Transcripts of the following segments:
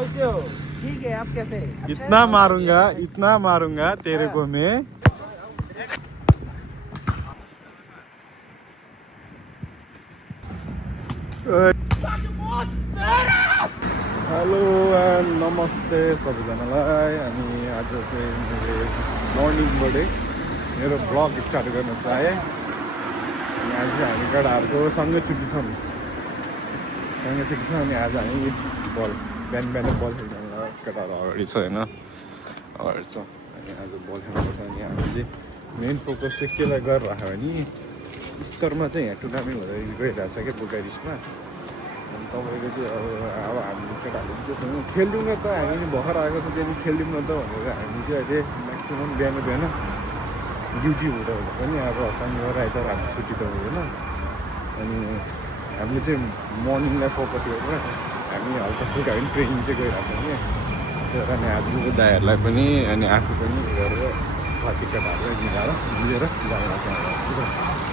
कैसे हो? ठीक है, आप कैसे? इतना मारूंगा तेरे को मैं। हेलो एन्ड नमस्ते सबैजनालाई। अनि आज चाहिँ मैले मर्निङबाटै मेरो ब्लग स्टार्ट गर्न चाहेँ। अनि आज चाहिँ हामी केटाहरूको सँगै छुट्टी छौँ अनि आज हामी बल बिहान बल खेल्न केटाहरू अगाडि छ होइन, अगाडि छ। अनि आज बल खेल्नुपर्छ। अनि हामी चाहिँ मेन फोकस चाहिँ केलाई गरेर राख्यो भने स्तरमा चाहिँ यहाँ टुर्नामेन्ट भएर गइरहेको छ क्या बुकारिसमा। अनि तपाईँको चाहिँ अब हामी केटाहरू चाहिँ त्यसो खेलिदिउँ न त, हामी भर्खर आएको छ त्यहाँदेखि खेलिदिउँ न त भनेर हामी चाहिँ अहिले म्याक्सिमम् बिहान ड्युटी हुँदा पनि अब शनिबार आइतबार हामी छुट्टी त हुँदैन। अनि हामीले चाहिँ मर्निङलाई फोकस गरेर हामी हल्का फुल्का पनि ट्रेनिङ चाहिँ गइरहेको छौँ क्या। त्यही भएर अनि आज चाहिँ दाइहरूलाई पनि अनि आफू पनि गरेर साथी केटाहरूलाई मिलेर जानुपर्छ।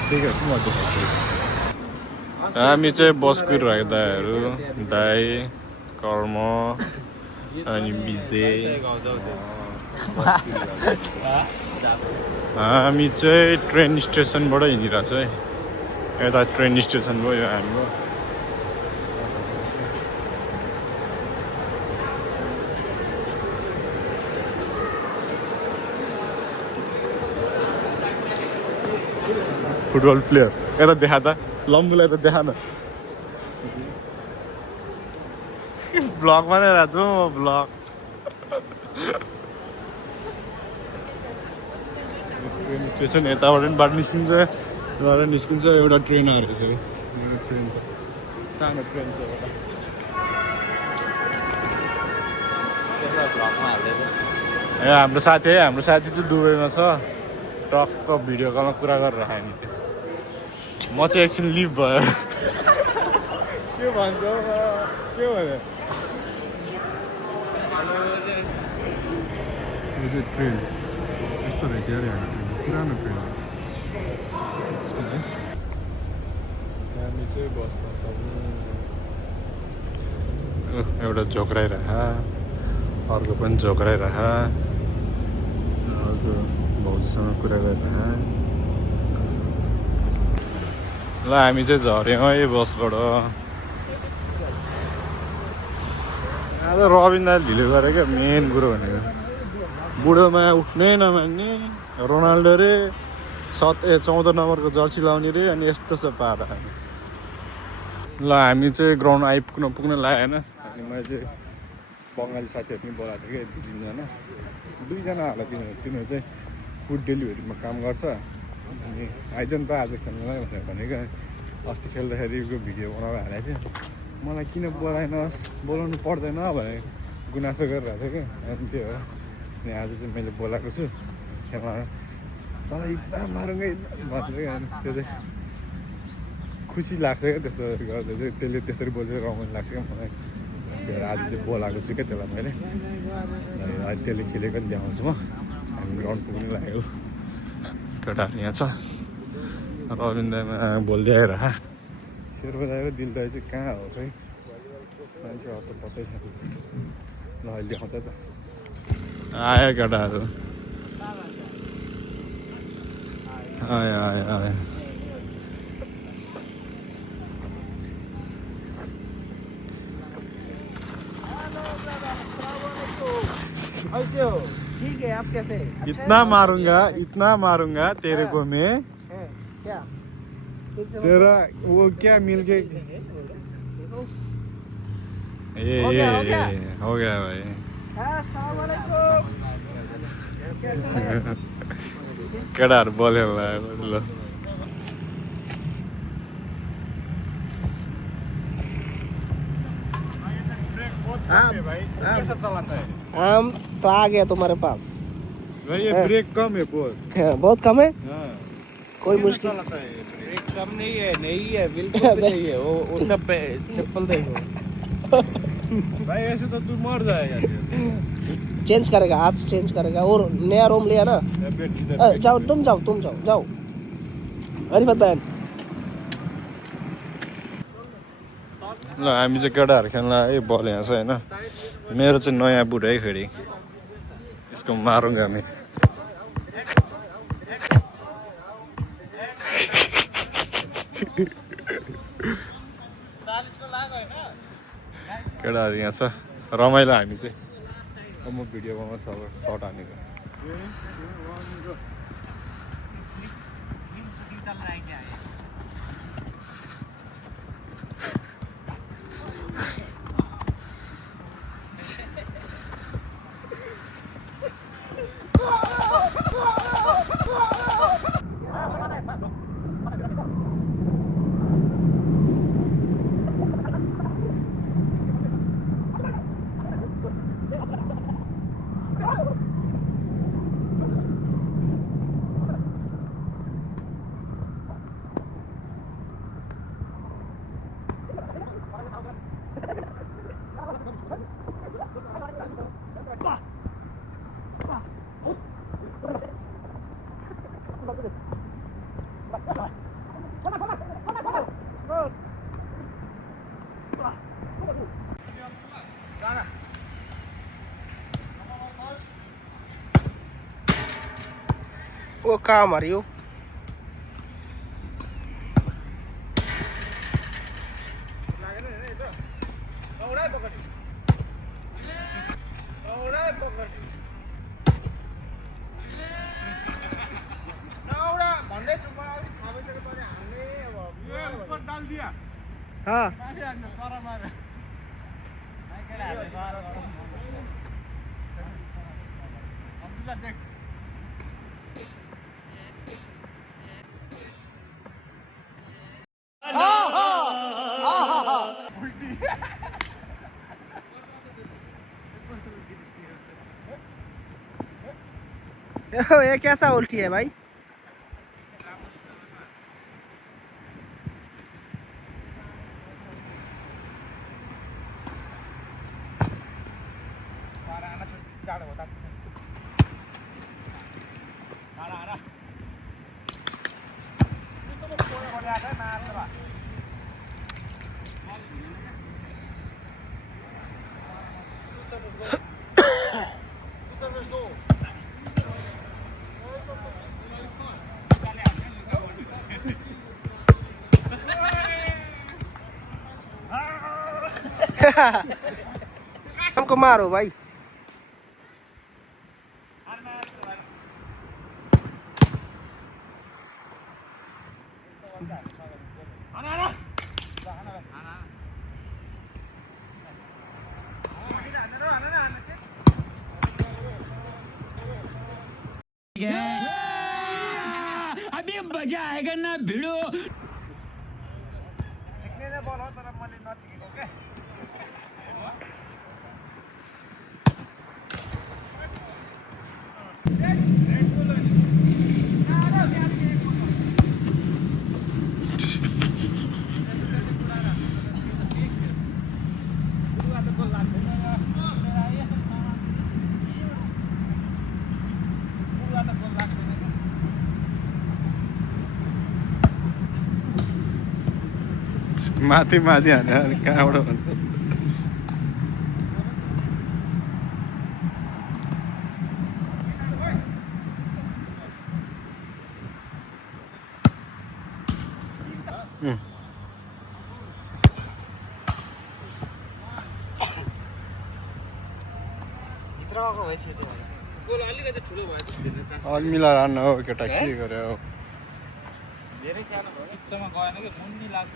त्यही भएर चाहिँ म देखाउँछु। हामी चाहिँ बस कुरिरहेको दाइहरू, दाई कर्म अनि विजय। हामी चाहिँ ट्रेन स्टेसनबाट हिँडिरहेको छ है। यता ट्रेन स्टेसन भयो हाम्रो। फुटबल प्लेयर यता देखा त, लम्बुलाई त देखा न। ब्लग बनाइरहेको छु म, ब्लग। ट्रेन स्टेसन यताबाट पनि बाटो निस्किन्छ, निस्किन्छ। एउटा ट्रेन आएको छ, ट्रेन छ, सानो ट्रेन छ एउटा। ए हाम्रो साथी चाहिँ दुबईमा छ। टक्क भिडियो कलमा कुरा गरेर हामी चाहिँ, म चाहिँ एकछिन लिभ भयो। के भन्छ के भन्यो? ट्रेन यस्तो रहेछ अरे हाम्रो ट्रेन, पुरानो ट्रेन। हामी चाहिँ बसमा छौँ। एउटा झोक्राइरह, अर्को पनि झोक्राइरह, अर्को भाउजूसँग कुरा गरिरह। ल हामी चाहिँ झऱ्यौँ है बसबाट। आज रविन दाइले ढिलो गरे क्या, मेन कुरो भनेको। बुढोमा उठ्नै नमान्ने रोनाल्डो रे, 14 नम्बरको जर्सी लाउने रे। अनि यस्तो छ पारा। ल हामी चाहिँ ग्राउन्ड पुग्न लाग्यो होइन। अनि मैले चाहिँ बङ्गाली साथीहरू पनि बोलाएको थिएँ क्या, दुईजना होला। तिनीहरू चाहिँ फुड डेलिभरीमा काम गर्छ। अनि आइज नि त आज खेल्नुलाई भनेर भनेको। अस्ति खेल्दाखेरिको भिडियो बनाएर हालेको थिएँ। मलाई किन बोलाउनु पर्दैन भने गुनासो गरिरहेको थियो क्या। अनि त्यही हो। अनि आज चाहिँ मैले बोलाएको छु खेल्न, तँलाई एकदम मारुङ्गै भनेर। अनि त्यो चाहिँ खुसी लाग्छ क्या त्यस्तो गर्दा चाहिँ, त्यसले त्यसरी बोलेर रमाइलो लाग्छ क्या मलाई। त्यही भएर आज चाहिँ बोलाएको छु क्या त्यसलाई मैले। अनि त्यसले खेलेको नि देखाउँछु म। हामी ग्राउन्ड पुग्नु लाग्यो। केटाहरू यहाँ छ। रविन्द्रमा बोल्दै आएर शेर्पा दाइको दिल दाइ चाहिँ कहाँ हो खै, मान्छे अत्तो पत्तै छ। ल अहिले देखाउँछ त, आयो केटाहरू, आयो। कैसे हो? ठीक है, आप कैसे? इतना मारूंगा तेरे को मैं। क्या तेरा वो क्या मिल के ये हो गया भाई। अस्सलाम वालेकुम। केटाहरू बोल्यो ल। हम तो आ गया तुम्हारे पास। भाई ये ब्रेक कम है बहुत कम है। हाँ। कोई मुश्किल ब्रेक कम नहीं है बिल्कुल भी नहीं है। वो उसका चप्पल देखो भाई, ऐसे तो तू मर जाएगा। चेंज करेगा, आज चेंज करेगा। और नया रूम लिया ना। जाओ तुम जाओ अरिफत बहन। ल हामी चाहिँ केटाहरू खेल्न आयो, बल यहाँ छ होइन। मेरो चाहिँ नयाँ बुट है फेरि यसको मारुङ्गा मैं केटाहरू यहाँ छ रमाइलो हामी चाहिँ अब म भिडियो बनाउँछु अब सर्ट हानेको वो कहाँ मारी हो हाँ ये कैसा उल्टी है भाई हमको मारो भाई अभी मजा आएगा ना भिड़ो माथि माथि हाने कहाँबाट भन्छ मिलाएर हान्न हो केटा के गरे हो धेरै सानो भयो बिचमा गएन कि मुन्नी लाग्छ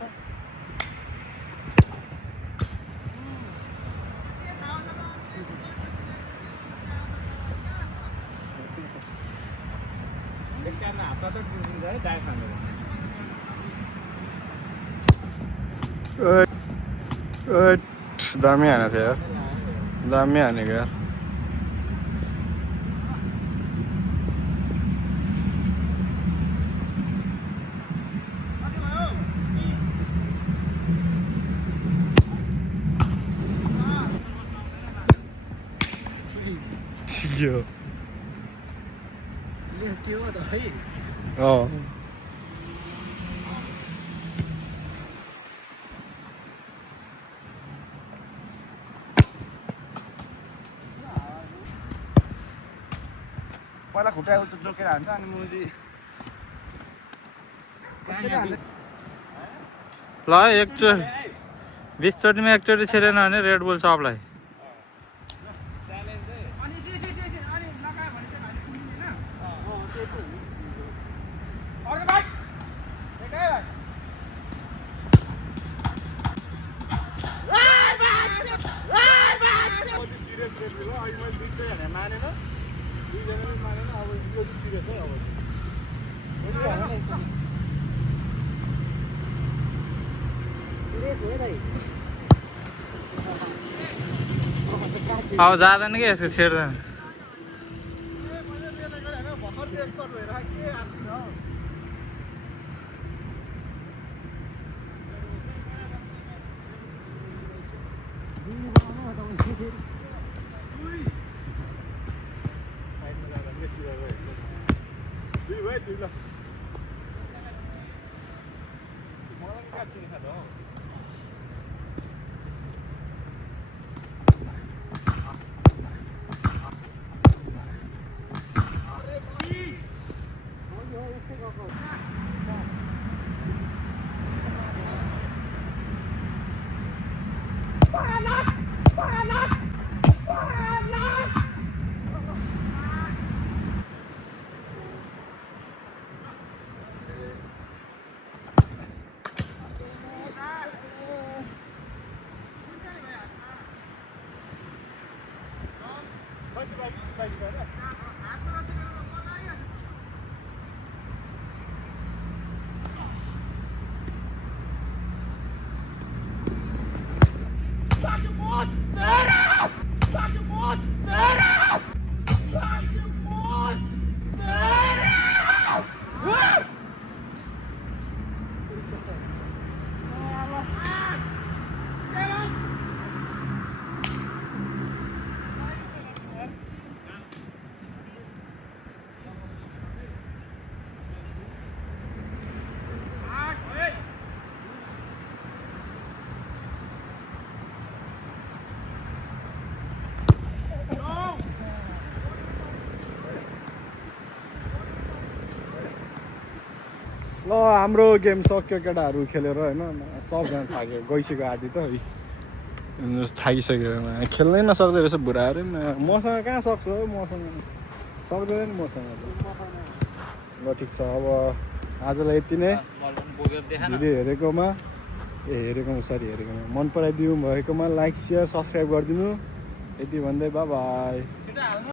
एकजना हातमा त टुर्दिन्छ है दाइ खानु दामी हानेको थियो यार दामी हानेको यार यो लेफ्टी हो त है अँ पहिला खुट्टा जोकेर हान्छ अनि मुजी ल 20 एकचोटि छिरेन भने रेड बुल सबलाई अब जाँदैन कि यसको छिर्दैन ल हाम्रो गेम सक्यो केटाहरू खेलेर होइन सबजना थाक्यो गइसक्यो आदि त थाकिसक्यो खेल्नै नसक्दो रहेछ बुढाहरू मसँग कहाँ सक्छ हो मसँग सक्दैन नि मसँग ल ठिक छ अब आजलाई यति नै भिडियो हेरेकोमा मन पराइदिनु भएकोमा लाइक सेयर सब्सक्राइब गरिदिनु यति भन्दै बाई